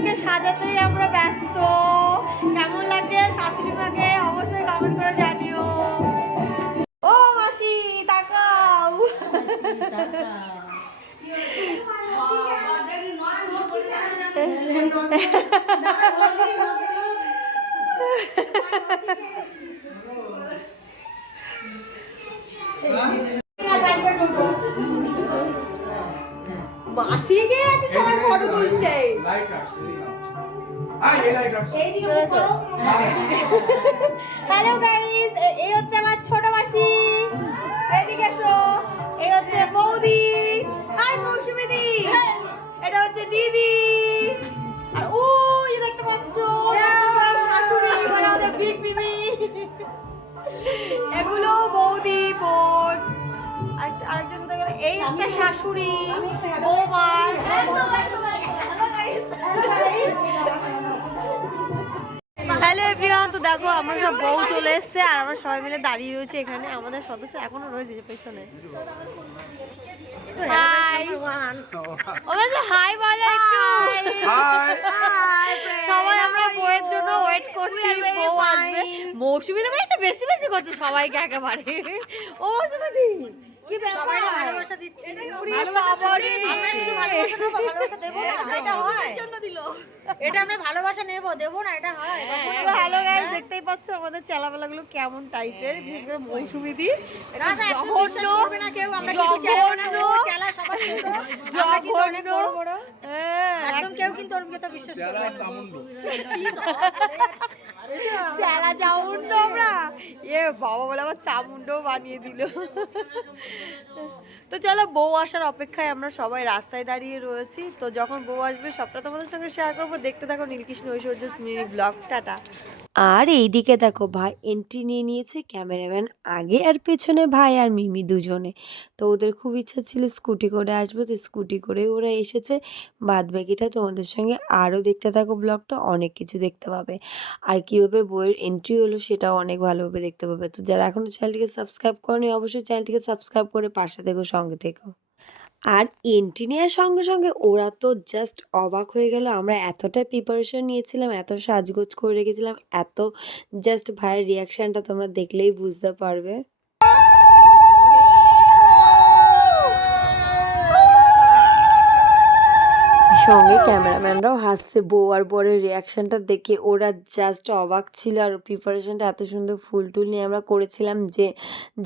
শাশুড়িকে সাজাতেই আমরা ব্যস্ত। কেমন লাগছে শাশুড়ি মাকে অবশ্যই কমেন্ট করে জানিও। ও মাসি তাকাও। মাসিকে এত সবাই ফটো তুলছে। হ্যালো গাইস, এই হচ্ছে আমার ছোট মাসি। এদিকে এসো। এই হচ্ছে বৌদি। হাই মৌসুমী দি। এটা হচ্ছে দিদি। আর ওই যে দেখতে পাচ্ছো শাশুড়ি মানে আমাদের বিগ বিবি। এগুলো বৌদি বোন। আরেকজন এই একটা শাশুড়ি বৌমা। হ্যালো এভরিওয়ান, তো দেখো আমরা সব বউ চলে এসছে আর আমরা সবাই মিলে দাঁড়িয়ে রয়েছে এখানে। আমাদের সদস্য এখনো রয়েছে যে পেছনে। হাই হাই বলো একটু। সবাই আমরা বউয়ের জন্য ওয়েট করছি, বউ আসবে। মৌসুমী তো একটা বেশি বেশি করছে সবাইকে একেবারে। ও মৌসুমী কি সবাইকে ভালোবাসা দিচ্ছি। ভালোবাসা ছড়িয়ে আমরা একটু ভালোবাসা দেব, ভালোবাসা দেব না সেটা হয় জন্য দিল। এটা আমরা ভালোবাসা নেব দেব না এটা হয়। হ্যালো গাইস, দেখতেই পাচ্ছ আমাদের চেলাবেলাগুলো কেমন টাইপের, বিশেষ করে মৌসুমী দি। না না বিশ্বাস করবে না কেউ, আমরা কিন্তু চেলা সবাই ছোট, আমরা কিন্তু অনেক বড় বড়। একদম কেউ কিন্তু ওরকম কথা বিশ্বাস করবে না। চেলা চামুন্ড আমরা বাবা বলে আবার চামুন্ডও বানিয়ে দিল। তো চলো, বউ আসার অপেক্ষায় আমরা সবাই রাস্তায় দাঁড়িয়ে রয়েছি। তো যখন বউ আসবে সবটা তোমাদের সঙ্গে শেয়ার করবো। দেখতে থাকো নীলকৃষ্ণ ঐশ্বর্য মিনি ব্লগ। টাটা। আর এইদিকে দেখো ভাই এন্ট্রি নিয়ে নিয়েছে, ক্যামেরাম্যান আগে আর পেছনে, ভাই আর মিমি দুজনে। তো ওদের খুব ইচ্ছা ছিল স্কুটি করে আসবে, তো স্কুটি করে ওরা এসেছে। বাদ বাকিটা তোমাদের সঙ্গে আরও দেখতে থাকো ব্লগটা, অনেক কিছু দেখতে পাবে। আর কীভাবে বইয়ের এন্ট্রি হলো সেটাও অনেক ভালোভাবে দেখতে পাবে। তো যারা এখনও চ্যানেলটিকে সাবস্ক্রাইব করনি অবশ্যই চ্যানেলটিকে সাবস্ক্রাইব করে পাশে থেকো, সঙ্গে থেকো। আর এন্ট্রি নেওয়ার সঙ্গে সঙ্গে ওরা তো জাস্ট অবাক হয়ে গেল। আমরা এতটা প্রিপারেশন নিয়েছিলাম, এত সাজগোজ করে রেখেছিলাম, এত জাস্ট ভাইয়ের রিয়াকশানটা তোমরা দেখলেই বুঝতে পারবে। সঙ্গে ক্যামেরাম্যানরাও হাসছে। বউ আর বরের রিয়াকশানটা দেখে ওরা জাস্ট অবাক ছিল। আর প্রিপারেশনটা এত সুন্দর ফুল টুল নিয়ে আমরা করেছিলাম যে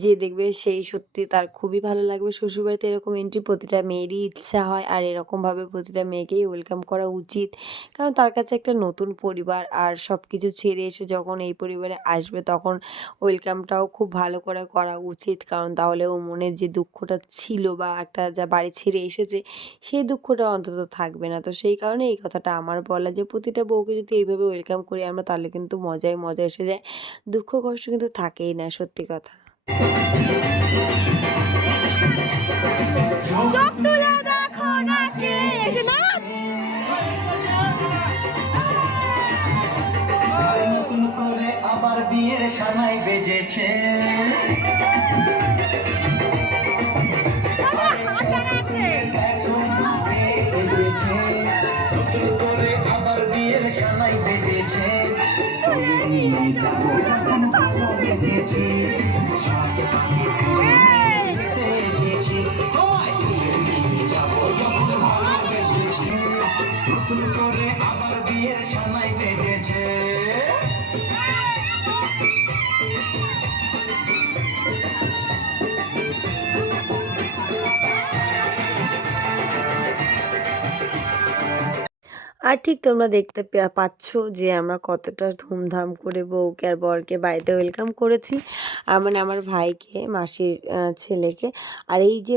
যে দেখবে সেই সত্যি তার খুবই ভালো লাগবে। শ্বশুরবাড়িতে এরকম এন্ট্রি প্রতিটা মেয়েরই ইচ্ছা হয়, আর এরকমভাবে প্রতিটা মেয়েকেই ওয়েলকাম করা উচিত। কারণ তার কাছে একটা নতুন পরিবার, আর সব কিছু ছেড়ে এসে যখন এই পরিবারে আসবে তখন ওয়েলকামটাও খুব ভালো করে করা উচিত। কারণ তাহলে ও মনের যে দুঃখটা ছিল বা একটা যা বাড়ি ছেড়ে এসেছে সেই দুঃখটা অন্তত থাকবে না। তো সেই কারণে এই কথাটা আমার বলা যে প্রতিটা বউকে যদি এইভাবে ওয়েলকাম করি আমরা তাহলে কিন্তু মজায় মজা এসে যায়, দুঃখ কষ্ট কিন্তু থাকেই না, সত্যি কথা। চোখ তুলে দেখো না কে এসে নাচ। নতুন করে আবার বিয়ের সানাই বেজেছে। আবার বিয়ের সময় বেজেছে। আর ঠিক তোমরা দেখতে পাচ্ছ যে আমরা কতটা ধুমধাম করে বউকে আর বরকে বাড়িতে ওয়েলকাম করেছি। মানে আমার ভাইকে, মাসির ছেলেকে। আর এই যে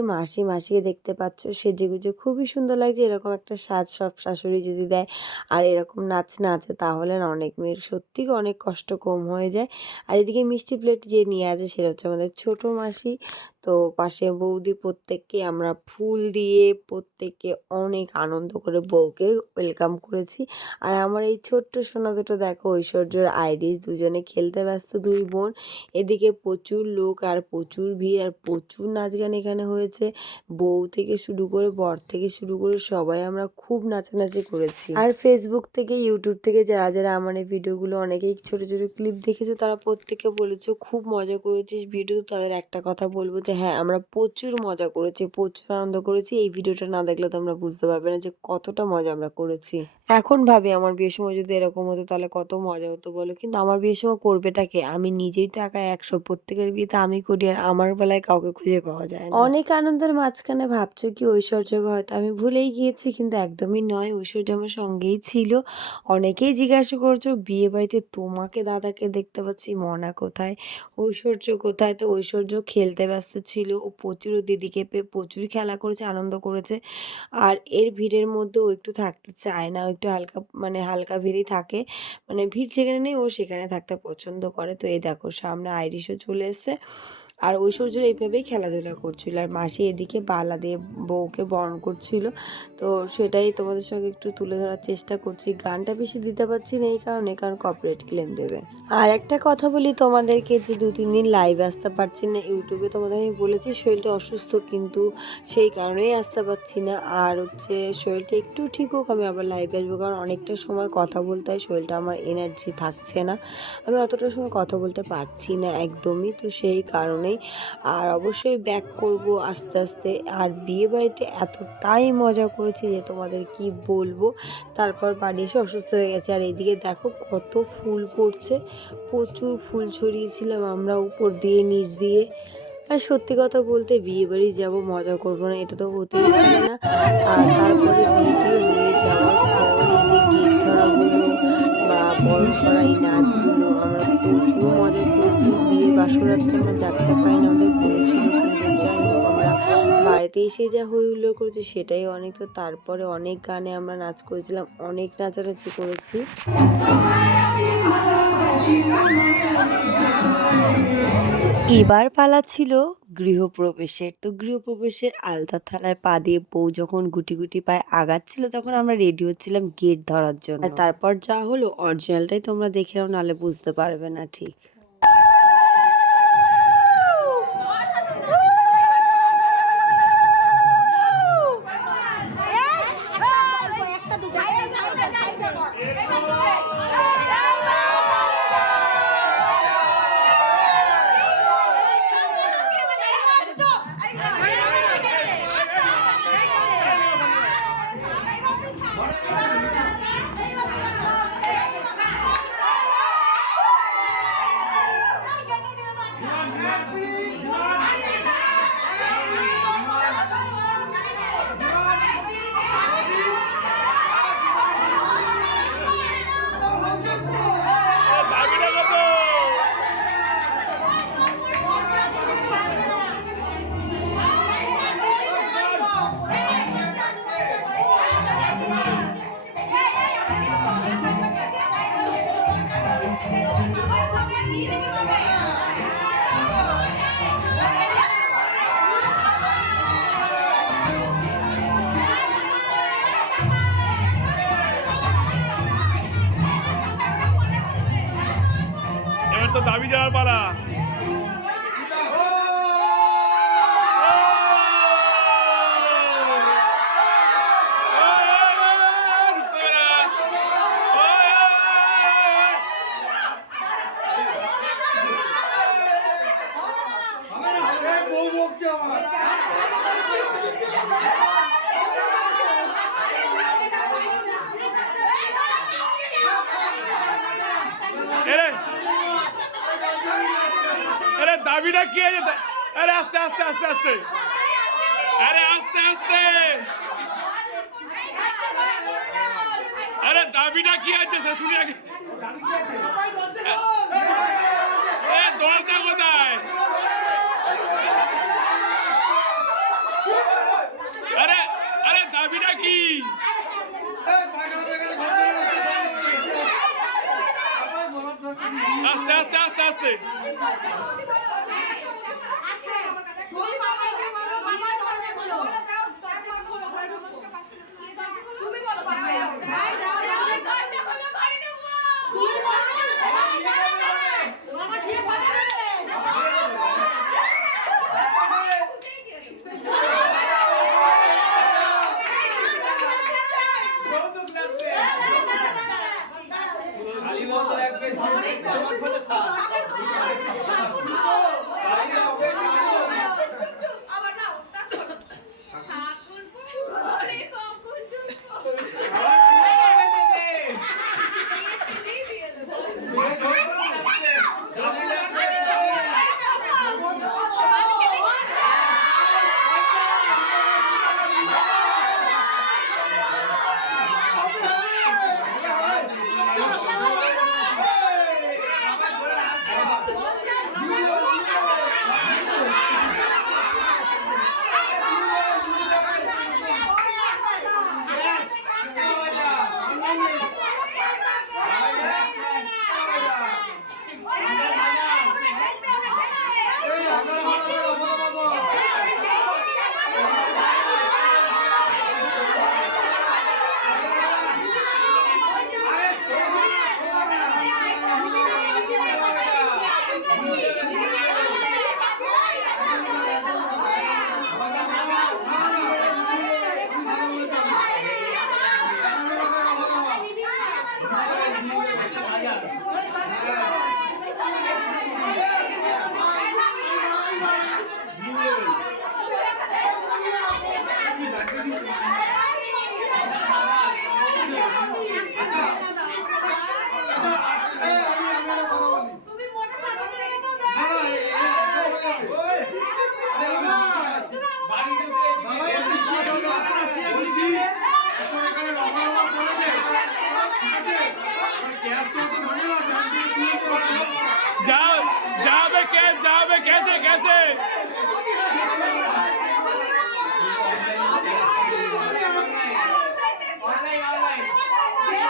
মাসিকে দেখতে পাচ্ছ সেজেগুজে খুবই সুন্দর লাগছে। এরকম একটা সাজ সব শাশুড়ি যদি দেয় আর এরকম নাচে তাহলে না অনেক মেয়ের সত্যি অনেক কষ্ট কম হয়ে যায়। আর এদিকে মিষ্টি প্লেট যে নিয়ে আছে সেটা হচ্ছে আমাদের ছোট মাসি। তো পাশে বৌদি, প্রত্যেককে আমরা ফুল দিয়ে প্রত্যেককে অনেক আনন্দ করে বউকে ওয়েলকাম করেছি। আর আমার এই ছোট্ট সোনা দুটো দেখো, ঐশ্বর্যর আইরিস, দুজনে খেলতে ব্যস্ত দুই বোন। এদিকে প্রচুর লোক আর প্রচুর ভিড় আর প্রচুর নাচ গান এখানে হয়েছে। বউ থেকে শুরু করে বর থেকে শুরু করে সবাই আমরা খুব নাচানাচি করেছি। আর ফেসবুক থেকে ইউটিউব থেকে যারা যারা আমার এই ভিডিওগুলো অনেকেই ছোট ছোট ক্লিপ দেখেছো, তারা প্রত্যেকে বলেছো খুব মজা করেছিস ভিডিও। তাদের একটা কথা বলবো যে হ্যাঁ, আমরা প্রচুর মজা করেছি, প্রচুর আনন্দ করেছি। এই ভিডিওটা না দেখলে তোমরা বুঝতে পারবে না যে কতটা মজা আমরা করেছি। এখন ভাবি আমার বিয়ের সময় যদি এরকম হতো তাহলে কত মজা হতো বলো। কিন্তু আমার বিয়ের সময় করবেটাকে, আমি নিজেই তো একা 100, প্রত্যেকের বিয়েতে আমি করি আর আমার বেলায় কাউকে খুঁজে পাওয়া যায় না। অনেক আনন্দের মাঝখানে ভাবছো কি ঐশ্বর্যকে হয়তো আমি ভুলেই গিয়েছি, কিন্তু একদমই নয়, ঐশ্বর্য আমার সঙ্গেই ছিল। অনেকেই জিজ্ঞাসা করছো বিয়ে বাড়িতে তোমাকে দাদাকে দেখতে পাচ্ছি, মনা কোথায়, ঐশ্বর্য কোথায়? তো ঐশ্বর্য খেলতে ব্যস্ত ছিল, ও প্রচুর দিদিকে পেয়ে প্রচুর খেলা করেছে, আনন্দ করেছে। আর এর ভিড়ের মধ্যে ও একটু থাকতে চায় না, ও একটু হালকা মানে হালকা ভিড়ই থাকে, মানে ভিড় যেখানে নেই ও সেখানে থাকতে পছন্দ করে। তো এই দেখো সামনে আইরিশও চলে এসছে আর ঐশ্বর্য এইভাবেই খেলাধুলা করছিল আর মাসি এদিকে বালা দিয়ে বউকে বরণ করছিল। তো সেটাই তোমাদের সঙ্গে একটু তুলে ধরার চেষ্টা করছি। গানটা বেশি দিতে পারছি না এই কারণে, কারণ কপিরাইট ক্লেম দেবে। আর একটা কথা বলি তোমাদেরকে, যে 2-3 দিন লাইভ আসতে পারছি না ইউটিউবে, তোমাদের আমি বলেছি শরীরটা অসুস্থ, কিন্তু সেই কারণেই আসতে পারছি না। আর হচ্ছে শরীরটা একটু ঠিক হোক আমি আবার লাইভে আসবো, কারণ অনেকটা সময় কথা বলতে হয়, শরীরটা আমার এনার্জি থাকছে না, আমি অতটা সময় কথা বলতে পারছি না একদমই। তো সেই কারণেই আর অবশ্যই ব্যাক করব আস্তে আস্তে। আর বিয়ে বাড়িতে এতটাই মজা করেছি যে তোমাদের কি বলবো। তারপর বাড়ি এসে অসুস্থ হয়ে গেছে। আর এইদিকে দেখো কত ফুল পড়ছে, প্রচুর ফুল ছড়িয়েছিলাম আমরা উপর দিয়ে নিচ দিয়ে। আর সত্যি কথা বলতে বিয়ে বাড়ি যাবো মজা করবো না, এটা তো হতেই পারে না। আর তারপরে বিয়েটি হয়ে যাওয়ার পর এই যে গেট ধরাগুলো বা বরণ করা এই নাচগুলো আমরা প্রচুর মজা করেছি। বিয়ের বাসরাতটা আমরা জাগতে পারি না, আমাদের বলেছিল, কিন্তু যাই হোক আমরা বাড়িতে এসে যা হই হুল্লোড় করেছি সেটাই অনেক। তো তারপরে অনেক গানে আমরা নাচ করেছিলাম, অনেক নাচানাচি করেছি। এবার পালা ছিল গৃহপ্রবেশের। তো গৃহপ্রবেশের আলতার থালায় পা দিয়ে বউ যখন গুটি গুটি পায়ে আগাচ্ছিল, তখন আমরা রেডি হচ্ছিলাম গেট ধরার জন্য। আর তারপর যা হলো অরিজিনালটাই তোমরা দেখে নাও, নাহলে বুঝতে পারবে না ঠিক। এবার তো দাবি যাওয়ার পালা। আরে দাবিটা কি আছে? আরে আস্তে আস্তে আস্তে আস্তে, আরে আস্তে আস্তে, আরে দাবিটা কি আছে সে শুনি আগে। দরজা কোথায়? আরে আরে দাবিটা কি? আস্তে আস্তে আস্তে আস্তে, जाओगे कैसे कैसे?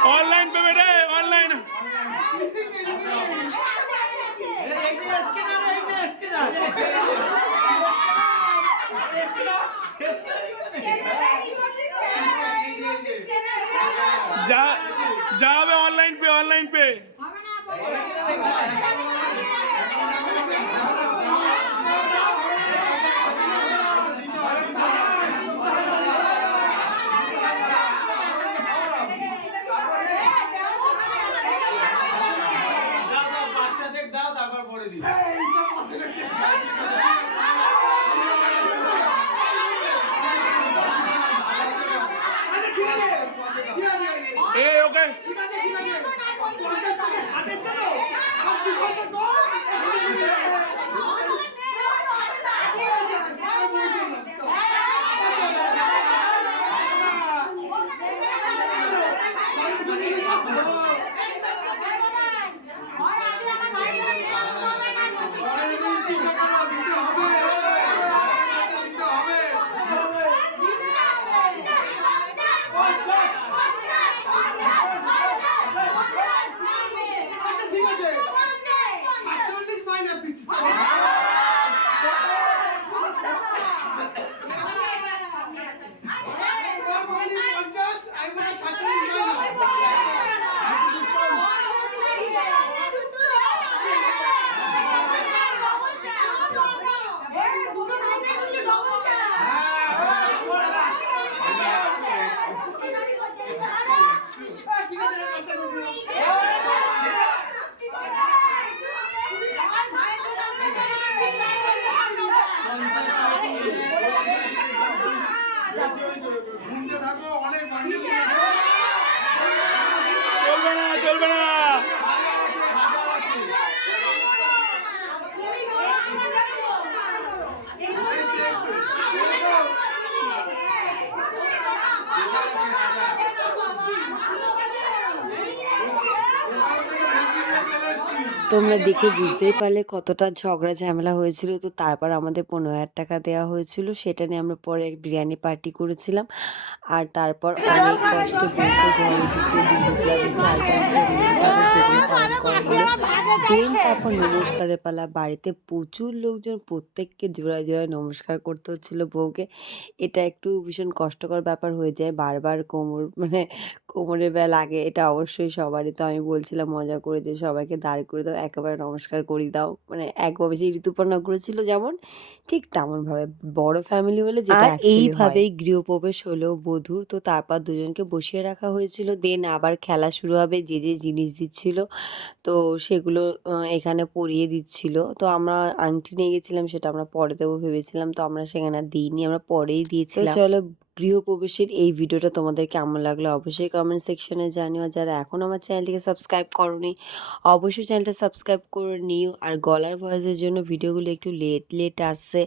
ऑनलाइन पे बेटे ऑनलाइन। जा जाओगे ऑनलाइन पे। দাও তারপর পরে দিই। ए ओके চলবে না। তোমরা দেখে বুঝতেই পারলে কতটা ঝগড়া ঝামেলা হয়েছিল। তো তারপর আমাদের 15,000 টাকা দেওয়া হয়েছিল, সেটা নিয়ে আমরা পরে এক বিরিয়ানি পার্টি করেছিলাম। আর তারপর অনেক কষ্টে বউকে ঘরে ঢুকিয়ে দুটো ক্লাবে চালটা সেগুলো পালন করা হলো। দেন তারপর নমস্কারের পালা। বাড়িতে প্রচুর লোকজন, প্রত্যেককে জোড়ায় জোড়ায় নমস্কার করতে হচ্ছিল বউকে। এটা একটু ভীষণ কষ্টকর ব্যাপার হয়ে যায়, বারবার কোমরে লাগে, এটা অবশ্যই সবারই। তো আমি বলছিলাম মজা করে যে সবাইকে দাঁড় করে দাও, একেবারে নমস্কার করিয়ে দাও। মানে একভাবে যে ঋতুপর্ণা করেছিল যেমন, ঠিক তেমনভাবে বড় ফ্যামিলি হলে যেটা আর অ্যাকচুয়ালি হয়। এইভাবেই গৃহপ্রবেশ হলো বধূর। তো তারপর দুজনকে বসিয়ে রাখা হয়েছিল। দেন আবার খেলা শুরু হবে। যে যে জিনিস দিচ্ছিল তো সেগুলো এখানে পরিয়ে দিচ্ছিল। তো আমরা আংটি নিয়ে গেছিলাম, সেটা আমরা পরে দেবো ভেবেছিলাম, তো আমরা সেখানে আর দিইনি, আমরা পরেই দিয়েছিলাম। তো চলো, গৃহপ্রবেশের এই ভিডিওটা তোমাদের কেমন লাগলো অবশ্যই কমেন্ট সেকশনে জানিও। যারা এখন আমার চ্যানেলটিকে সাবস্ক্রাইব করোনি অবশ্যই চ্যানেলটা সাবস্ক্রাইব করে নিও। আর গলার ভয়েসের জন্য ভিডিওগুলো একটু লেট আসছে,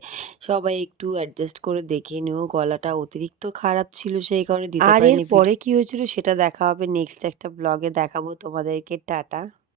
সবাই একটু অ্যাডজাস্ট করে দেখে নিও। গলাটা অতিরিক্ত খারাপ ছিল, সেই কারণে দিতে পারিনি। আর এর পরে কি হয়েছিল সেটা দেখা হবে নেক্সট একটা ব্লগে, দেখাবো তোমাদেরকে। টাটা।